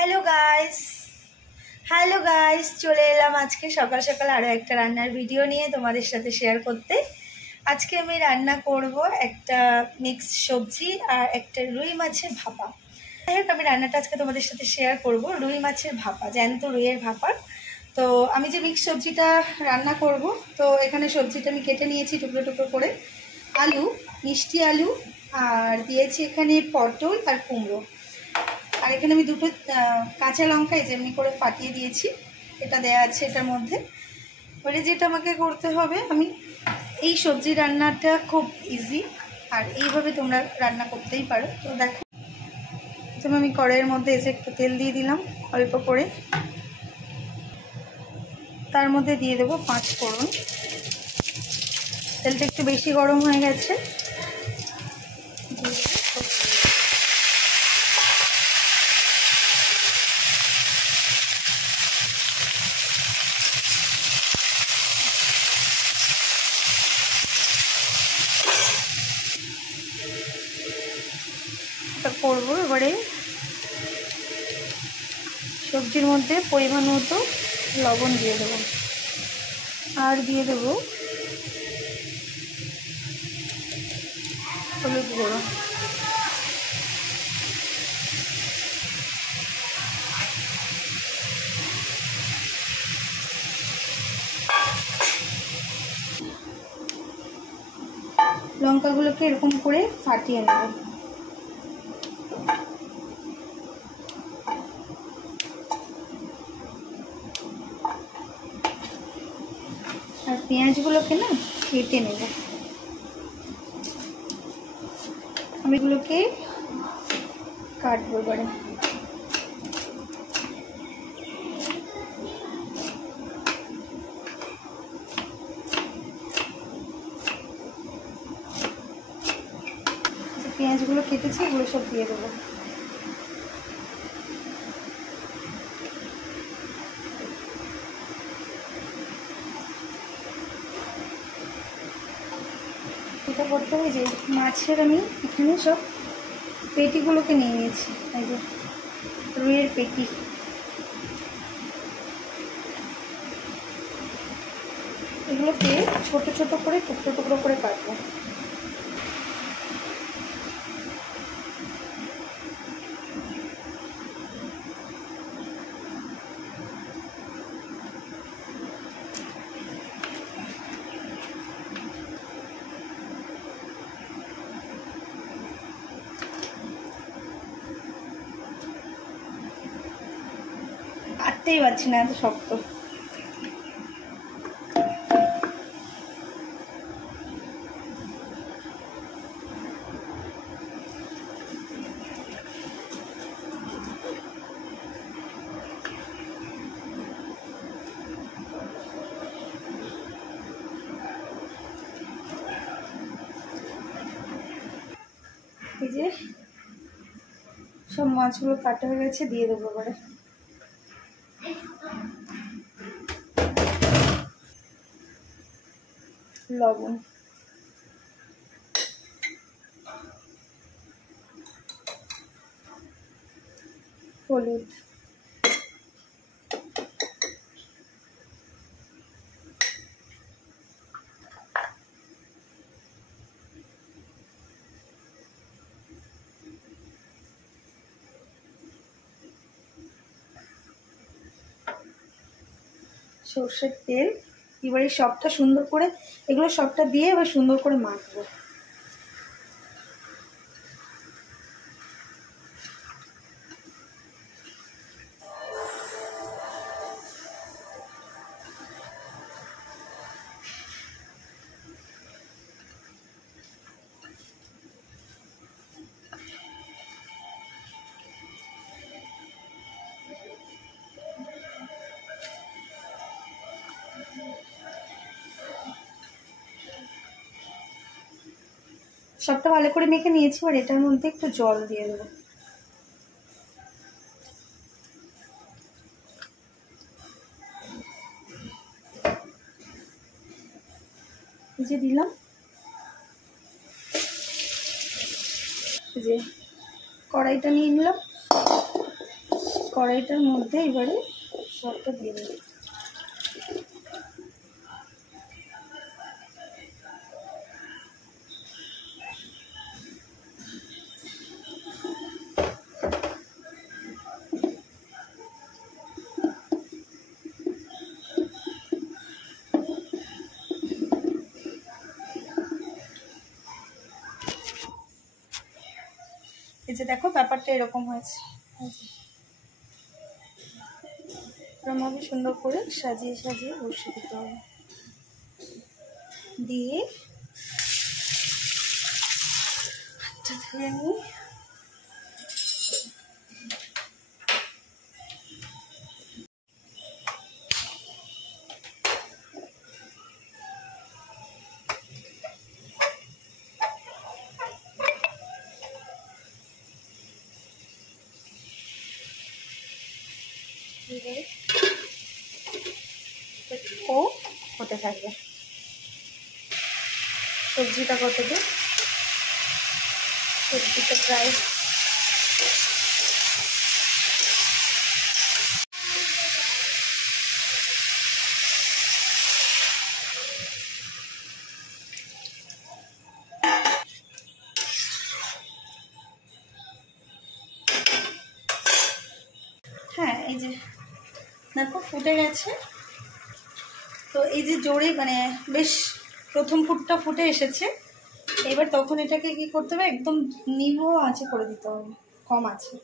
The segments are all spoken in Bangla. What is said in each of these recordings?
হ্যালো গাইস চলে এলাম আজকে সকাল সকাল আরও একটা রান্নার ভিডিও নিয়ে তোমাদের সাথে শেয়ার করতে। আজকে আমি রান্না করব একটা মিক্স সবজি আর একটা রুই মাছের ভাপা। যাই হোক, আমি রান্নাটা আজকে তোমাদের সাথে শেয়ার করব রুই মাছের ভাপা, জ্যান্ত রুইয়ের ভাপা। তো আমি যে মিক্স সবজিটা রান্না করব, তো এখানে সবজিটা আমি কেটে নিয়েছি টুকরো টুকরো করে। আলু, মিষ্টি আলু, আর দিয়েছি এখানে পটল আর কুমড়ো, আর এখানে আমি দুটো কাঁচা লঙ্কা যেমনি করে ফাটিয়ে দিয়েছি, এটা দেয়া আছে এটার মধ্যে। বলে যেটা আমাকে করতে হবে, আমি এই সবজি রান্নাটা খুব ইজি, আর এইভাবে তোমরা রান্না করতেই পারো। তো দেখো, প্রথমে আমি কড়াইয়ের মধ্যে এসে একটু তেল দিয়ে দিলাম অল্প করে, তার মধ্যে দিয়ে দেবো 5 ফোড়ন। তেলটা একটু বেশি গরম হয়ে গেছে, করবো এবারে সবজির মধ্যে পরিমাণ মতো লবণ দিয়ে দেবো, আর দিয়ে দেবো হলুদ গুঁড়ো, লঙ্কাগুলোকে এরকম করে ফাটিয়ে নেব। আর পেঁয়াজগুলোকে না কেটে নেব, আমি এগুলোকে কাটবো এবারে। পেঁয়াজগুলো কেটেছি, এগুলো সব দিয়ে দেবো। এটা করতে হবে যে মাছের আমি এখানে সব পেটিগুলোকে নিয়ে নিয়েছি, এই যে রুইয়ের পেটি। এগুলোকে ছোট ছোট করে টুকরো টুকরো করে কাটবো। কাটতেই পারছি না, এত শক্ত। এই যে সব মাছগুলো কাটা হয়ে গেছে, দিয়ে দেবো এবারে। লবণ, হলুদ, সর্ষের তেল। এবারে সবটা সুন্দর করে এগুলো সবটা দিয়ে এবার সুন্দর করে মাখবো। সবটা ভালো করে মেখে নিয়েছি, আর এটার মধ্যে একটু জল দিয়ে দেবো। এই যে দিলাম, এই যে কড়াইটা নিয়ে নিলাম, কড়াইটার মধ্যে এবারে সবটা দিয়ে দেবো। এই যে দেখো ব্যাপারটা এরকম হয়েছে, এরকমভাবে সুন্দর করে সাজিয়ে সাজিয়ে বসিয়ে দিতে হবে। দিয়ে হাতটা ধুয়ে নিই। ও হতে থাকবে। সবজিটা কত দিন, সবজিটা প্রায় হ্যাঁ এই যে দেখো ফুটে গেছে। তো এই যে জোরে মানে বেশ প্রথম ফুটটা ফুটে এসেছে। এবার তখন এটাকে কি করতে হবে, একদম নিভো আঁচে করে দিতে হবে, কম আছে,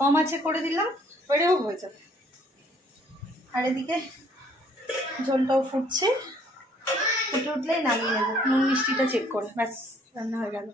কম আছে করে দিলাম, এবারেও হয়ে যাবে। আর এদিকে ঝোলটাও ফুটছে, ফুটে উঠলেই নামিয়ে নেবো, নুন মিষ্টিটা চেক করে, ব্যাস রান্না হয়ে গেল।